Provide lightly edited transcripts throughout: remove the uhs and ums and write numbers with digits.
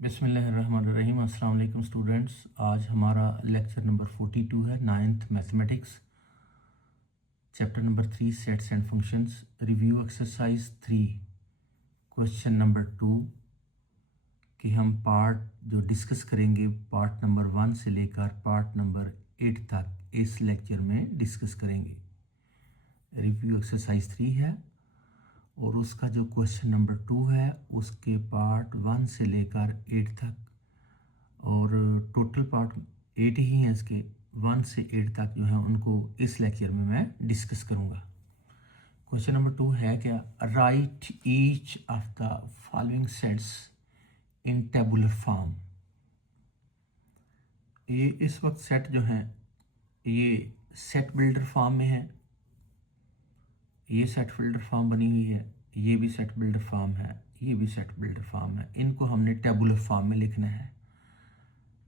बिस्मिल्लाहिर्रहमानिर्रहीम। अस्सलाम वालेकुम स्टूडेंट्स। आज हमारा लेक्चर नंबर 42 है, 9th mathematics, chapter number 3 sets and functions. Review exercise 3, question number 2 कि हम पार्ट जो डिस्कस करेंगे पार्ट नंबर 1 से लेकर पार्ट नंबर 8 तक इस लेक्चर में डिस्कस करेंगे। रिव्यू एक्सरसाइज 3 है और उसका जो क्वेश्चन नंबर 2 है उसके पार्ट 1 से लेकर 8 तक, और टोटल पार्ट 8 ही हैं इसके, 1 से 8 तक जो है उनको इस लेक्चर में मैं डिस्कस करूँगा। क्वेश्चन नंबर 2 है क्या, right each of the following sets in tabular form. ये इस वक्त सेट जो हैं ये सेट बिल्डर फॉर्म में है, ये सेट बिल्डर फॉर्म बनी हुई है, ये भी सेट बिल्डर फॉर्म है, ये भी सेट बिल्डर फॉर्म है। इनको हमने टेबुलर फॉर्म में लिखना है,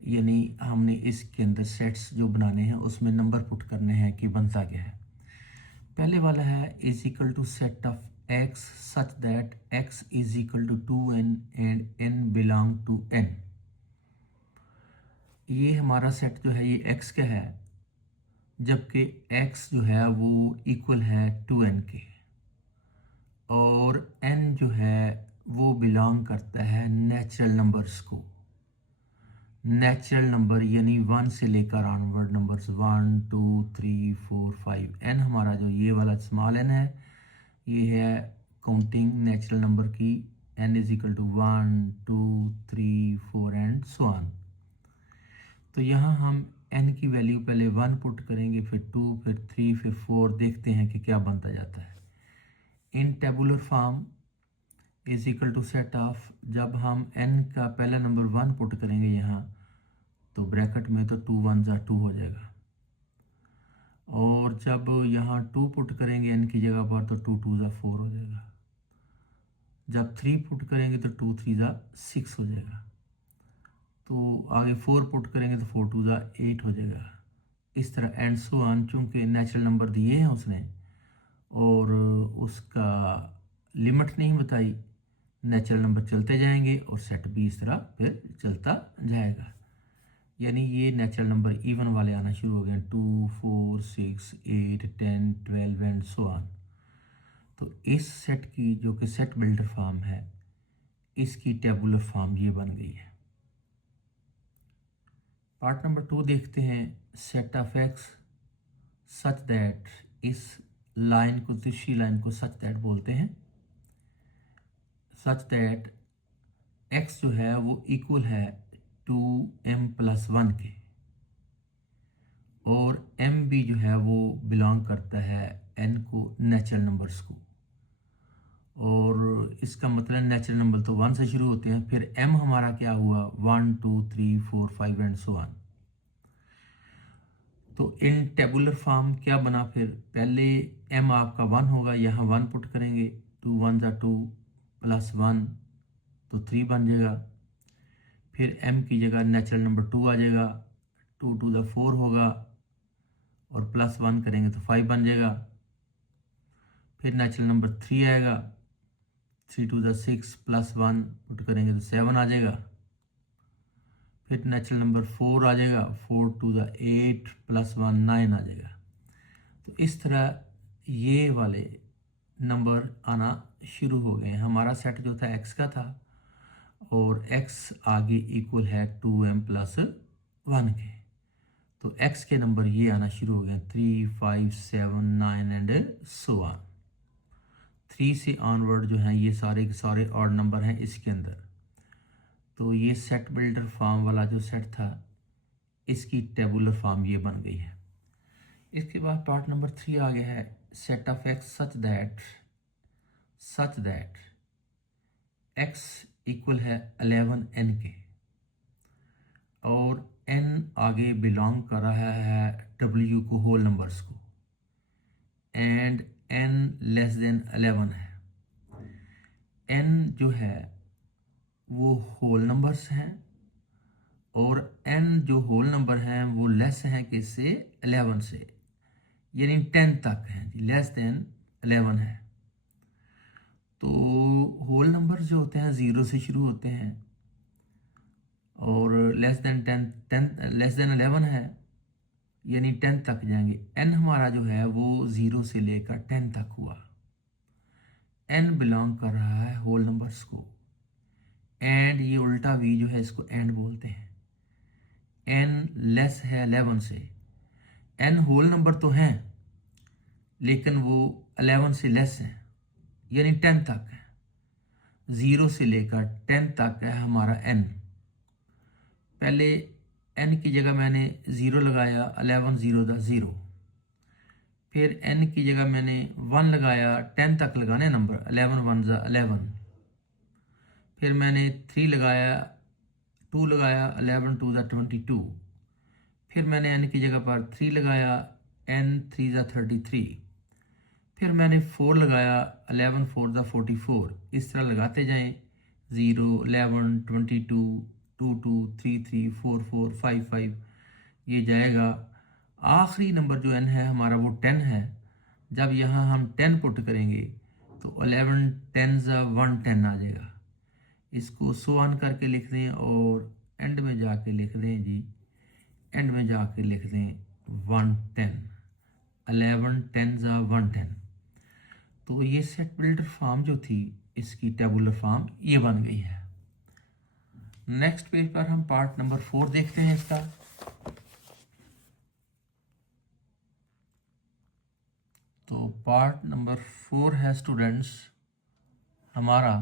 यानी हमने इसके अंदर सेट्स जो बनाने हैं उसमें नंबर पुट करने हैं कि बनता क्या है। पहले वाला है is equal to set of X such that X is equal to 2n and n belong to n। ये हमारा सेट जो है ये x का है, जबकि x जो है वो इक्वल है 2n के, और n जो है वो बिलोंग करता है नेचुरल नंबर्स को। नेचुरल नंबर यानी 1 से लेकर ऑनवर्ड नंबर्स 1 2 3 4 5। n हमारा जो ये वाला स्मॉल n है ये है काउंटिंग नेचुरल नंबर की, n is equal to 1 2 3 4 and so on. तो यहाँ हम n की वैल्यू पहले 1 पुट करेंगे, फिर 2, फिर 3, फिर 4, देखते हैं कि क्या बनता जाता है। In tabular form is equal to set of, जब हम n का पहला नंबर 1 पुट करेंगे यहाँ तो ब्रैकेट में तो 2 1 जा 2 हो जाएगा, और जब यहाँ 2 पुट करेंगे n की जगह पर तो 2 2 जा 4 हो जाएगा। जब 3 पुट करेंगे तो 2 3 जा 6 हो जाएगा। तो आगे 4 पुट करेंगे तो 4 2 जा 8 हो जाएगा। इस तरह एंड सो ऑन, चूँकि नेचुरल नंबर दिए हैं उसने और उसका लिमिट नहीं बताई, नेचुरल नंबर चलते जाएंगे और सेट भी इस तरह फिर चलता जाएगा। यानी ये नेचुरल नंबर इवन वाले आना शुरू हो गए, 2 4 6 8 10 12 एंड सो ऑन। तो इस सेट की जो कि सेट बिल्डर फॉर्म है इसकी टेबुलर फॉर्म ये बन गई है। पार्ट नंबर 2 देखते हैं, set of X such that, इस लाइन को, तिरछी लाइन को सच दैट बोलते हैं। सच दैट एक्स जो है वो इक्वल है 2m+1 के, और m भी जो है वो बिलोंग करता है n को, नेचुरल नंबर्स को। और इसका मतलब नेचुरल नंबर तो 1 से शुरू होते हैं, फिर m हमारा क्या हुआ 1 2 3 4 5 एंड सो ऑन। तो इन टेबुलर फॉर्म क्या बना, फिर पहले m आपका 1 होगा, यहाँ 1 पुट करेंगे, 2 1 जा 2 +1 तो 3 बन जाएगा। फिर m की जगह नेचुरल नंबर 2 आ जाएगा, 2 2 जा 4 होगा और +1 करेंगे तो 5 बन जाएगा। फिर नेचुरल नंबर 3 आएगा, 3 2 जा 6 +1 पुट करेंगे तो 7 आ जाएगा। फिर नेचुरल नंबर 4 आ जाएगा, 4 2 जा 8 +1 9 आ जाएगा। तो इस तरह ये वाले नंबर आना शुरू हो गए हैं। हमारा सेट जो था x का था और x आगे इक्वल है 2m+1 के, तो x के नंबर ये आना शुरू हो गए 3 5 7 9 एंड सो ऑन। 3 से ऑनवर्ड जो हैं ये सारे के सारे ऑड नंबर हैं इसके अंदर। तो ये सेट बिल्डर फॉर्म वाला जो सेट था इसकी टेबुलर फॉर्म ये बन गई है। इसके बाद पार्ट नंबर 3 आ गया है, set of X such that x equal है 11n के, और n आगे बिलोंग कर रहा है w को, होल नंबर्स को, एंड n लेस देन 11 है। n जो है वो होल नंबर्स हैं और n जो होल नंबर हैं वो लेस हैं किससे, 11 से, यानी 10 तक हैं, लेस देन 11 है। तो होल नंबर जो होते हैं 0 से शुरू होते हैं और लेस देन 11 है, यानी 10 तक जाएंगे। n हमारा जो है वो 0 से लेकर 10 तक हुआ। n बिलोंग कर रहा है होल नंबर्स को, एंड ये उल्टा v जो है इसको एंड बोलते हैं। n लेस है 11 से, n होल नंबर तो हैं लेकिन वो 11 से लेस है, यानी 10 तक है। 0 से लेकर 10 तक है हमारा n। पहले n की जगह मैंने 0 लगाया, 11 0 दा 0। फिर n की जगह मैंने 1 लगाया, 10 तक लगाने नंबर, 11 1 ज़ा 11। फिर मैंने 3 लगाया, 2 लगाया, 11 2 ज़ा 22। फिर मैंने n की जगह पर 3 लगाया, n 3 ज़ा 33। फिर मैंने 4 लगाया, 11 4 ज़ा 44। इस तरह लगाते जाएं, 0 11 22 2 2 3 3 4 4 5 5 ये जाएगा। आखिरी नंबर जो n है हमारा वो 10 है। जब यहाँ हम 10 पुट करेंगे तो 11 10 ज़ा 110 आ जाएगा। इसको सो ऑन करके लिख दें और एंड में जाके लिख दें जी, एंड में जाके लिख दें 110। 11 10 ज़ा 110। तो ये सेट बिल्डर फॉर्म जो थी इसकी टेबुलर फॉर्म ये बन गई है। नेक्स्ट पेज पर हम पार्ट नंबर 4 देखते हैं इसका। तो पार्ट नंबर 4 है स्टूडेंट्स हमारा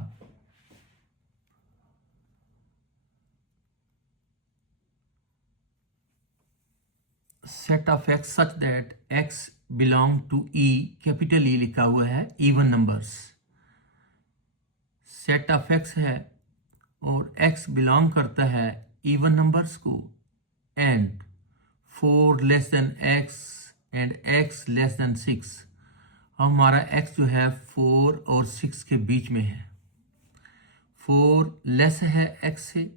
set of X such that X belong to E, capital E लिखा हुआ है, even numbers. Set of X है और एक्स बिलोंग करता है इवन नंबर्स को, and 4 less than X and X less than 6। हमारा x जो है 4 और 6 के बीच में है। 4 लेस है x से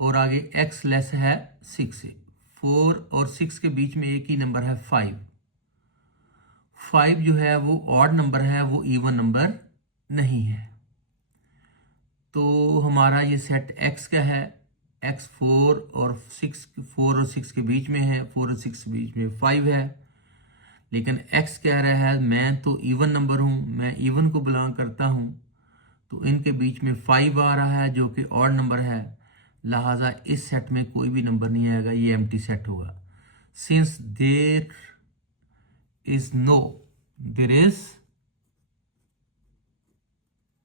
और आगे x लेस है 6 से। 4 और 6 के बीच में एक ही नंबर है 5। 5 जो है वो ऑड नंबर है, वो इवन नंबर नहीं है। तो हमारा ये सेट x का है, x 4 और 6 के बीच में है, 4 और 6 के बीच में 5 है। लेकिन x कह रहा है मैं तो इवन नंबर हूँ, मैं इवन को बिलोंग करता हूँ, तो इनके बीच में 5 आ रहा है जो कि ऑड नंबर है, लिहाजा इस सेट में कोई भी नंबर नहीं आएगा, ये एम्प्टी सेट होगा। Since there is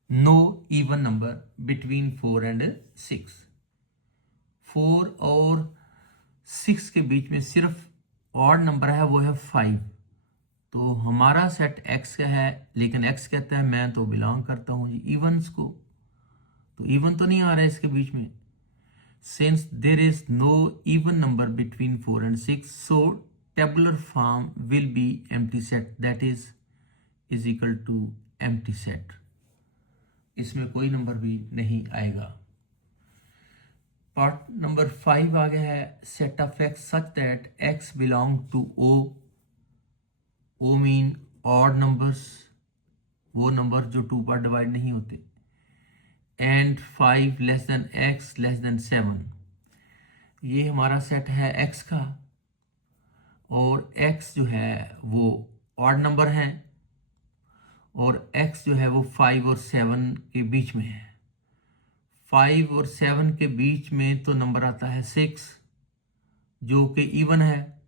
no even number between 4 and 6। 4 और 6 के बीच में सिर्फ ऑड नंबर है, वो है 5। तो हमारा सेट x का है, लेकिन x कहता है मैं तो बिलोंग करता हूँ जी इवन्स को, तो इवन तो नहीं आ रहा है इसके बीच में। Since there is no even number between 4 and 6, so tabular form will be empty set, that is equal to empty set. इसमें कोई नंबर भी नहीं आएगा। पार्ट नंबर 5 आ गया है, set of X such that X belong to O mean odd numbers, वो number जो 2 पर डिवाइड नहीं होते, and 5 less than X less than 7। ये हमारा सेट है x का, और x जो है वो ऑड नंबर है, और x जो है वो 5 और 7 के बीच में है। 5 और 7 के बीच में तो नंबर आता है 6 जो कि इवन है,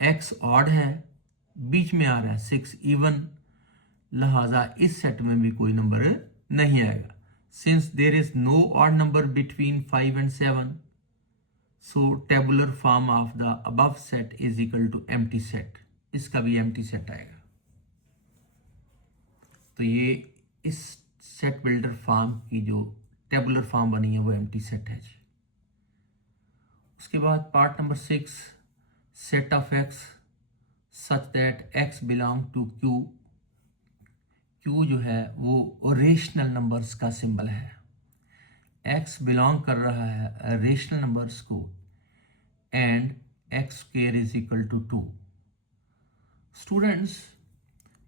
x ऑड है, बीच में आ रहा है 6 इवन, लिहाजा इस सेट में भी कोई नंबर नहीं आएगा। Since there is no odd number between 5 and 7, so tabular form of the above set is equal to empty set. इसका भी एम्प्टी सेट आएगा। तो ये इस सेट बिल्डर फॉर्म की जो टेबुलर फॉर्म बनी है वो एम्प्टी सेट है जी। उसके बाद part number 6, set of X such that X belong to Q. Q जो है वो रेशनल नंबर्स का सिंबल है, एक्स बिलोंग कर रहा है रेशनल नंबर्स को, and X square is equal to 2। Students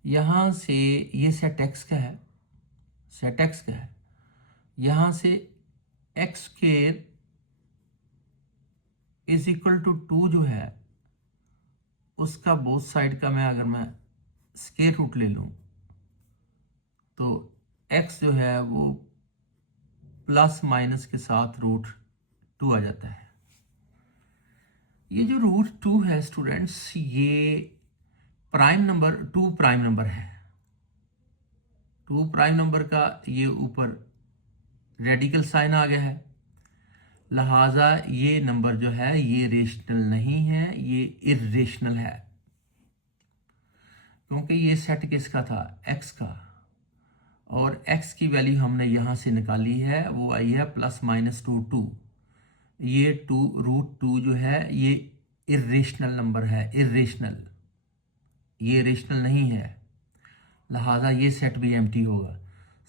यहाँ से ये सेट एक्स का है, सेट एक्स का है, यहाँ से X square is equal to 2 जो है उसका बोथ साइड का अगर मैं स्क्वायर रूट ले लूं तो x जो है वो प्लस माइनस के साथ रूट 2 आ जाता है। ये जो रूट 2 है स्टूडेंट्स, ये प्राइम नंबर 2 प्राइम नंबर है। 2 प्राइम नंबर का ये ऊपर रेडिकल साइन आ गया है, लिहाजा ये नंबर जो है ये रेशनल नहीं है, ये इर्रेशनल है, क्योंकि ये सेट किसका था, x का, और x की वैल्यू हमने यहाँ से निकाली है, वो आई है प्लस माइनस 2। ये 2 रूट 2 जो है ये इर्रेशनल नंबर है, इर्रेशनल, ये रेशनल नहीं है, लिहाजा ये सेट भी एम्प्टी होगा।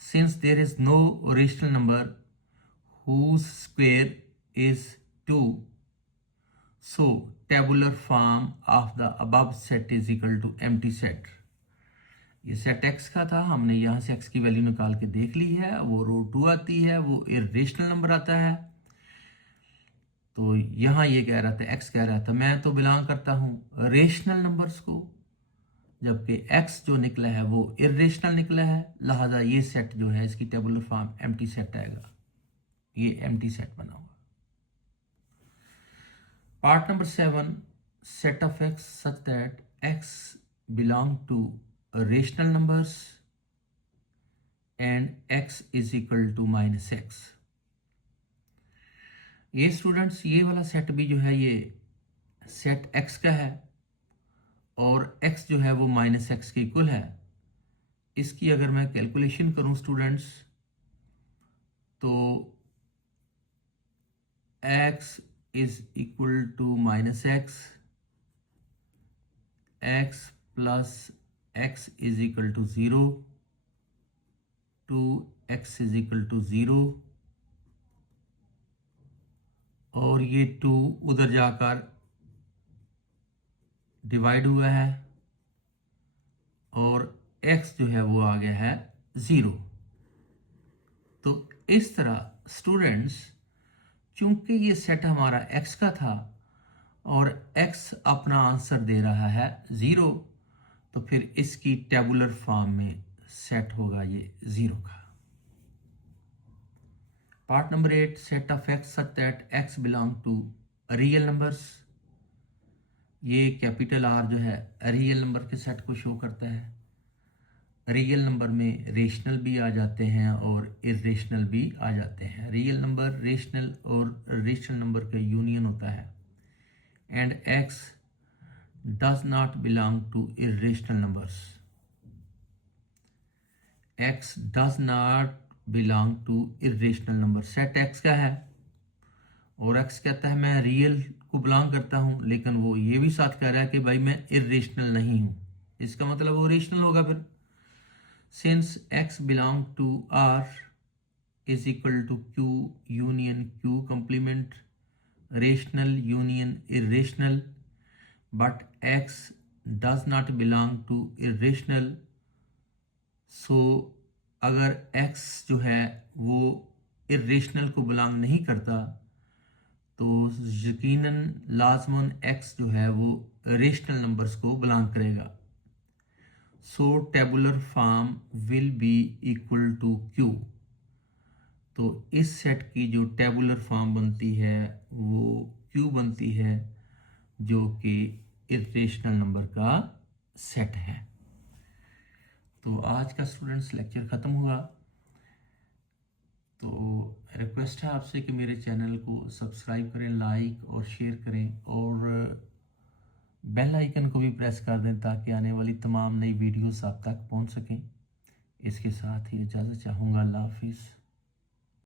Since there is no rational number whose square is 2, so tabular form of the above set is equal to empty set। ये सेट x का था, हमने यहाँ से x की वैल्यू निकाल के देख ली है, वो रूट 2 आती है, वो इर्रेशनल नंबर आता है। तो यहाँ ये कह रहा था, x कह रहा था मैं तो बिलोंग करता हूँ रेशनल नंबर्स को, जबकि x जो निकला है वो इर्रेशनल निकला है, लिहाजा ये सेट जो है इसकी टेबुलर फॉर्म एम्प्टी सेट आएगा, ये एम्प्टी सेट बना हुआ। Part number 7, set of x such that x belong to rational numbers and x is equal to -x। ये स्टूडेंट्स ये वाला सेट भी जो है ये सेट x का है और x जो है वो -x के इक्वल है। इसकी अगर मैं कैलकुलेशन करूं स्टूडेंट्स तो x is equal to -x, x plus x is equal to 0, 2x is equal to 0, और ये 2 उधर जाकर डिवाइड हुआ है और x जो है वो आ गया है 0। तो इस तरह स्टूडेंट्स, चूंकि ये सेट हमारा x का था और x अपना आंसर दे रहा है 0, तो फिर इसकी टेबुलर फॉर्म में सेट होगा ये 0 का। Part number 8, set of x such that x belong to real numbers. ये कैपिटल R जो है रियल नंबर के सेट को शो करता है। रियल नंबर में रेशनल भी आ जाते हैं और इर्रेशनल भी आ जाते हैं। रियल नंबर रेशनल और रेशनल नंबर का यूनियन होता है। And x does not belong to irrational numbers. x does not belong to irrational number. Set x का है और x कहता है मैं रियल को बिलोंग करता हूँ, लेकिन वो ये भी साथ कह रहा है कि भाई मैं इर्रेशनल नहीं हूँ, इसका मतलब वो रेशनल होगा फिर। Since x belong to R is equal to Q union Q complement, rational union irrational, but x does not belong to irrational, so अगर x जो है वो irrational को बिलोंग नहीं करता तो यकीनन लाजमन x जो है वो रेशनल नंबर्स को बिलोंग करेगा। So tabular form will be equal to Q। तो इस सेट की जो टेबुलर फॉर्म बनती है वो Q बनती है, जो कि इर्रेशनल नंबर का सेट है। तो आज का स्टूडेंट्स लेक्चर ख़त्म हुआ। तो रिक्वेस्ट है आपसे कि मेरे चैनल को सब्सक्राइब करें, लाइक और शेयर करें, और बेल आइकन को भी प्रेस कर दें ताकि आने वाली तमाम नई वीडियोस आप तक पहुंच सकें। इसके साथ ही इजाज़त चाहूँगा। अल्लाह हाफिज़।